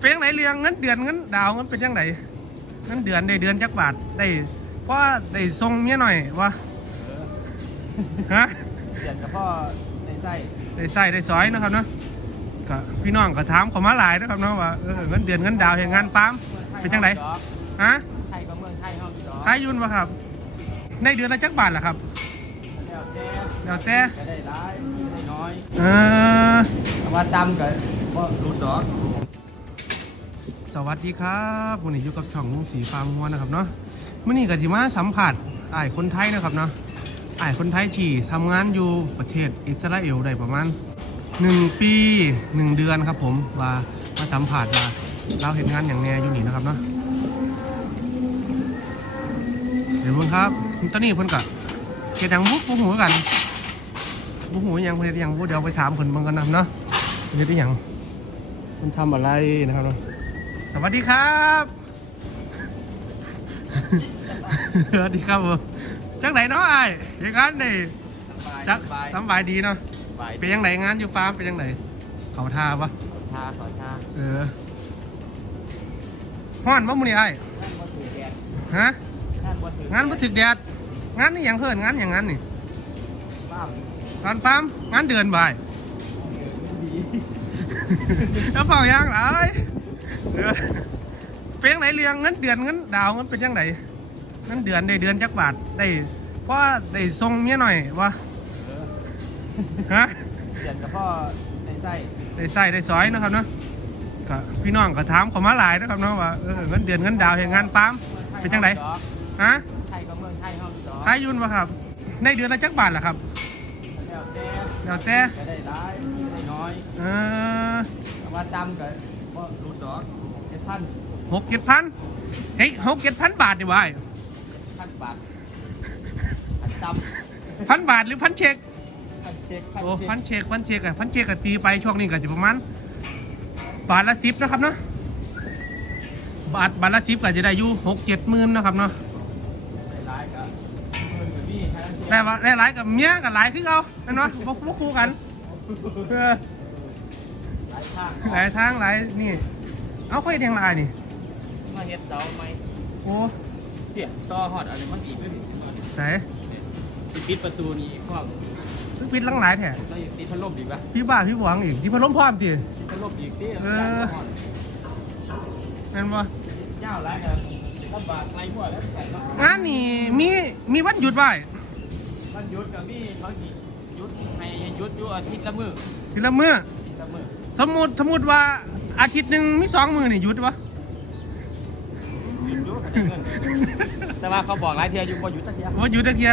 เป็นยังไงเรื่องเงินเดือนเงินดาวเงินเป็นยังไงเงินเดือนได้เดือนจักบาทได้เพราะได้ส่งเมียหน่อยวะฮะเปลี่ยนกับพ่อในไส้ได้ใส่ได้ซอยนะครับเนาะก็พี่น้องก็ถามเขามาหลายนะครับเนาะว่าเออเงินเดือนเงินดาวเห็นงานฟาร์มเป็นจังไดฮะไทยกับเมืองไทยเฮาพี่ดอกขายยุ่นวะครับในเดือนละจักบาทล่ะครับแล้วแต่แล้วแต่ก็ได้ร้ายก็ได้น้อยเออแต่ว่าตำก็บ่รุดดอก สวัสดีครับวันนี้อยู่กับช่องลุงสีฟาร์มงัวนะครับเนาะมื่อนี้ก็จะมาสัมผัสไอ้คนไทยนะครับเนาะไอ้คนไทยที่ทำงานอยู่ประเทศอิสราเอลได้ประมาณ 1 ปี 1 เดือนครับผมว่ามาสัมผัสว่าเราเห็นงานอย่างแน่อยู่นี่นะครับเนาะเดี๋ยวเพิ่งครับตอนนี้เพิ่นก็เฮ็ดยังบุกบุกหูกันบุกหูหยังเพิ่นยังบุกเดี๋ยวไปถามเพิ่นเบิ่งกันนะเนาะเฮ็ดหยังเพิ่นทำอะไรนะครับเนาะ สวัสดีครับ สวัสดีครับผมจังไหนเนาะไอ้ายยังงั้นนี่จักสบายสำบายดีเนาะสบายเป็นยังไงงานอยู่ฟาร์มเป็นยังไงเขาทาปะชาขอชาเออฮ้อนปะมูนี่ไอ้ายท่านบ่ถือแดดฮะท่านบ่ถืองานมาถึกแดดงานนี่อย่างเพิ่นงานอย่างนั้นนี่บ้ามงานฟาร์มงานเดือนบ่ายดีแล้วเปล่ายังหลาย เออเป็นยังไงเรื่องเงินเดือนเงินดาวเงินเป็นยังไงเงินเดือนได้เดือนจักบาทได้เพราะได้ส่งเมียหน่อยวะฮะเปลี่ยนกับพ่อในไส้ได้ใส่ได้ซอยนะครับเนาะก็พี่น้องก็ถามเขามาหลายนะครับเนาะว่าเออเงินเดือนเงินดาวเห็นงานฟาร์มเป็นยังไงฮะไทยกับเมืองไทยเฮาพี่ดอกขายยุ่นวะครับ ในเดือนละจักบาทล่ะครับแล้วแต่แล้วแต่ก็ได้ร้ายก็ได้น้อยเออแต่ว่าตำก็ บ่รุดดอกเจ็ดพันหกเจ็ดพันเฮ้ยหกเจ็ดพันบาทดีวะพันบาทพันตำพันบาทหรือพันเช็คพันเช็คโอ้พันเช็คพันเช็คอะพันเช็คอะตีไปช่วงนี้ก็จะประมาณบาทละสิบนะครับเนาะบาทบาทละสิบก็จะได้อยู่หกเจ็ดหมื่นนะครับเนาะได้ร้ายก็เงินกับพี่ทั้งได้ว่าได้หลายกับเมียกับหลายคือเอาเห็นไหมพวกพวกคู่กันเออ หลายข้างหลายทางหลายนี่ เอาค่อยเดียงลายนี่ มาเฮ็ดเสาไหมโอ้เปียกต่อฮอดอะไรมันอีกไม่ถึงแต่ปิดประตูนี่ครอบพี่ปิดหลังหลายแท้แล้วยังติดพัดลมอีกปะพี่บ้าพี่หวังอีกที่พัดลมพร้อมตีติดพัดลมอีกที่เออเห็นบ่เจ้าร้ายกันลำบากไรหัวแล้วใส่มางานนี่มีมีวันหยุดไว้มันหยุดกับพี่เขาสิหยุดให้หยุดอยู่อาทิตย์ละมื้อทีละมื้ออาทิตย์ละมื้อ สมมุติสมมุติว่าอาทิตย์หนึ่งมีสองมือนี่หยุดปะหยุดอยู่ก็ได้เงินแต่ว่าเขาบอกหลายเทียอยู่บ่หยุดสักเทียว่าหยุดตะเกีย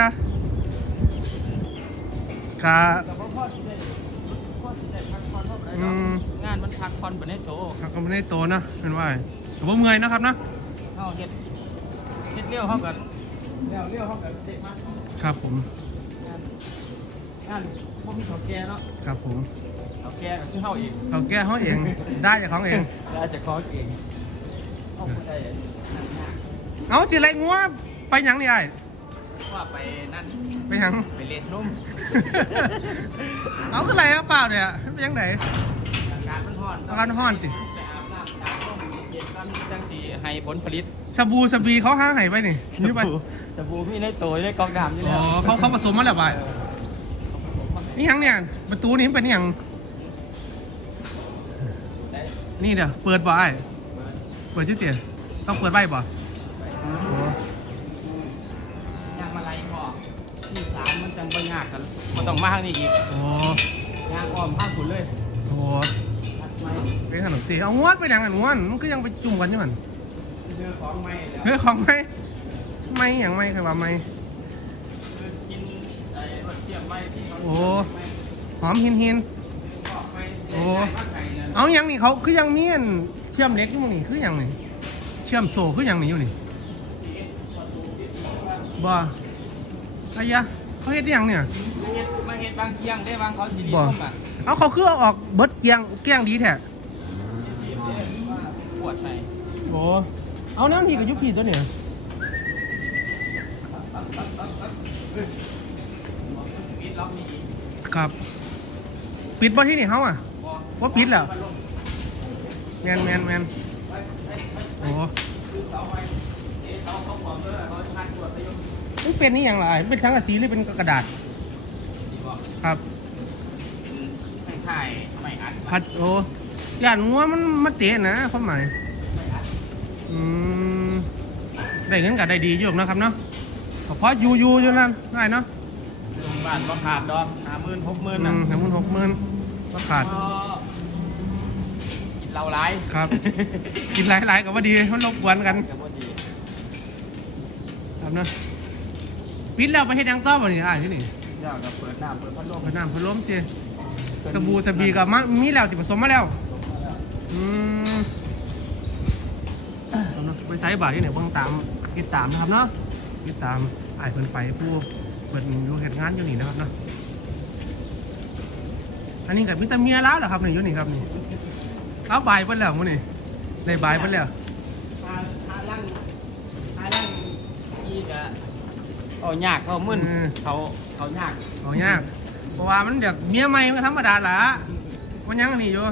กะแต่ว่าพ่อสิได้พ่อสิได้พักผ่อนเท่าไหร่อืเนาะมงานมันพักผ่อนบ่ได้โตครับก็ไม่ได้โตนะเป็นว่าก็บ่เมื่อยนะครับเนะเฮาเฮ็ดเฮ็ดเร็วเฮากันเร็วเร็วเฮากันเด็กมากครับผม งานงานบ่มีของแกเนาะ ครับผม ของแกก็คือเฮาเองเขาแก้เขาเอง ได้จากเขาเอง ได้จากของเองเอาบ่ได้นั่นยากเอาสิไรงัวไปหยังนี่ไอ้ว่าไปนั่นไปหยังไปเล่นนุ่มเอาคือไรครับเปล่าเนี่ยไปหยังไหนอากาศมันร้อนอาการห้อนติไปอาบน้ำอาบน้ำเย็นกันจังสิให้ผลผลิตสบู่สบีเขาห้างไห้ไปนี่นี่ไปสบู่มีในตัวในกองน้ำนี่อ๋แหอละเขาเขาผสมมาแล้วไปนี่หยังเนี่ยประตูนี่มันเป็นนี่หยัง นี่เดี๋ยวเปิดบ่ไอ้เปิดอยุ่เตี๋ยต้องเปิดใบบ่โอ้ยางมาไล่พอที่สามมันจังบ่ยากกันมันต้องมาทางนี้อีกโอ้ยางอ้อมข้างคุณเลยโหทัดไม้เป็นขนมตีเอางวดไปหยังอันงวดมันก็ยังไปจุ่มกันอยู่มันเรือของไม้แล้วเฮ้ยของไม่ไม่อย่างไม่เคยว่าไม่คือกินไอ้รถเทียมไม้ที่เขาโอ้หอมหินหินออกไม้โอ้ข้างในนั่น เอาอย่างนี้เขาคือยังมีอันเชื่อมเล็กอยู่มึงนี่คือย่างนี่เชื่อมโซ่คือย่างนี้อยู่นี่บ่อายะเขาเฮ็ดยังเนี่ยมาเฮ็ดมาเฮ็ดบางเที่ยงได้บางเขาสิบ่อะเอาเขาคือเอาออกเบิดเกียงเกียงดีแท้ปวดไปโอ้เอาน้ำดีกับยุพีตัวเนี่ยครับ ปิดบ่ที่นี่เขาอะ ว่าปิดแล้วโอ้มนแมนแมนโอ้มันเป็นนี่อย่างไรเป็นทั้งกระสีหรือเป็นกระดาษ ครับเป็นไข่ไม่อัดพัดโอ้ย่านงัวมันมาเตะนะความหมายไม่อัดอืมได้เงินกับได้ดีอยู่นะครับเนาะก็เพราะอยู่อยู่อยู่นั่นง่ายเนาะโรงพยาบาลก็ขาดดอกห้าหมื่นหกหมื่นอืนะมสามหมื่นหกหมื่นก็ขาด ก็กินเหล้าไรครับ กินหลายๆกับว่าดีมันรบกวนกันก็บ่ดีครับเนาะปิดแล้วไปเฮ็ดหยังต่อบ่นี่อ่าที่นี่เจ้าก็เปิดน้ำเปิดพัดลมเปิดน้ำเพัดลมเจสบู่สบีกับมามีแล้วติผสมมาแล้ว อืมเอาเนาะไปใช้บาทที่ไหนเบ้างตามติดตามนะครับเนาะติดตามไอ้ายเพิ่นไปผู้เปิดอยู่เหตุงานอยู่นี่นะครับเนาะอันนี้กับวิตาเมียแล้วเหรอครับนี่อยู่นี่ครับนี่ เอาบายเพิ่นแล้วมื้อนี่ได้บายเพิ่นแล้วทาทาล่างทาล่างอีกอะเอายากเขามึนเขาเขายากเอายากเพราะว่ามันเดี๋ยวเมียใหม่มันก็ธรรมดาละมันยังอันนี่อยู่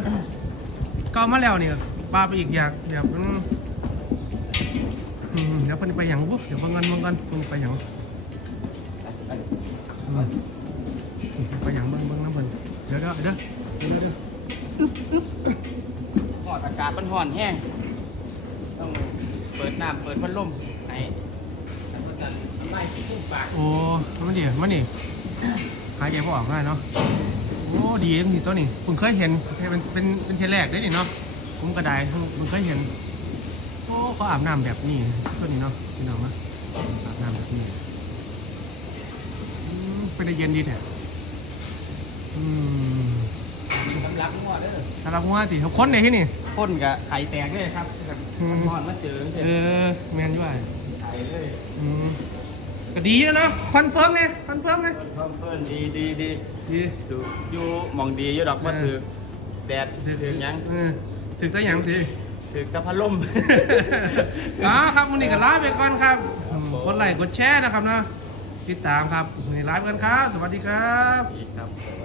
ก็เอามาแล้วนี่ปลาไปอีกอย่างเดี๋ยวมันอืมเดี๋ยวเพิ่นไปหยังบุ๊เดี๋ยวเบิ่งกันเบิ่งกันเพิ่นไปหยังอืมไปหยังเบิ่งเบิ่งน้ำเบิ่งเดี๋ยวเดี๋ยวเดี๋ยวเดี๋ยวเดี๋ยวอึ๊บอึ๊บหอดอากาศมันห่อนแห้งต้องเปิดน้ำเปิดพัดลมให้ให้มันกันน้ำลายพุ่งปากโอ้มันดิมันนี่หายใจพอออกง่ายเนาะโอ้ดีเองทีตัวนี้ผมเคยเห็นเป็นเป็นเป็นเทแรกได้นี่เนาะผมกระไดผมเคยเห็นโอ้เขาอาบน้ำแบบนี้ตัวนี้เนาะพี่น้องนะอาบน้ำแบบนี้อืมเป็นได้เย็นดีแท้อืมสำลักงวดเด้อสำหรับว่าสิเขาค้นในที่นี่ พ่นกับไข่แตกเลยครับแบบอืมมันห่อนมาเจอเออแมนด้วยไข่เลยอืมก็ดีแล้วเนาะคอนเฟิร์มเนี่ยคอนเฟิร์มเลยเพิ่มเพิ่นดีดีดีดีดูอยู่หมองดีอยู่ดอกว่าเออถือแดดถือหยังเออถึงตัวอย่างทีถือตะพัดลมอ๋อครับวันนี้ก็ลาไปก่อนครับอืมกดไลค์กดแชร์นะครับเนาะติดตามครับวันนี้ลาไปกันครับ สวัสดีครับดีครับสวัสดีครับ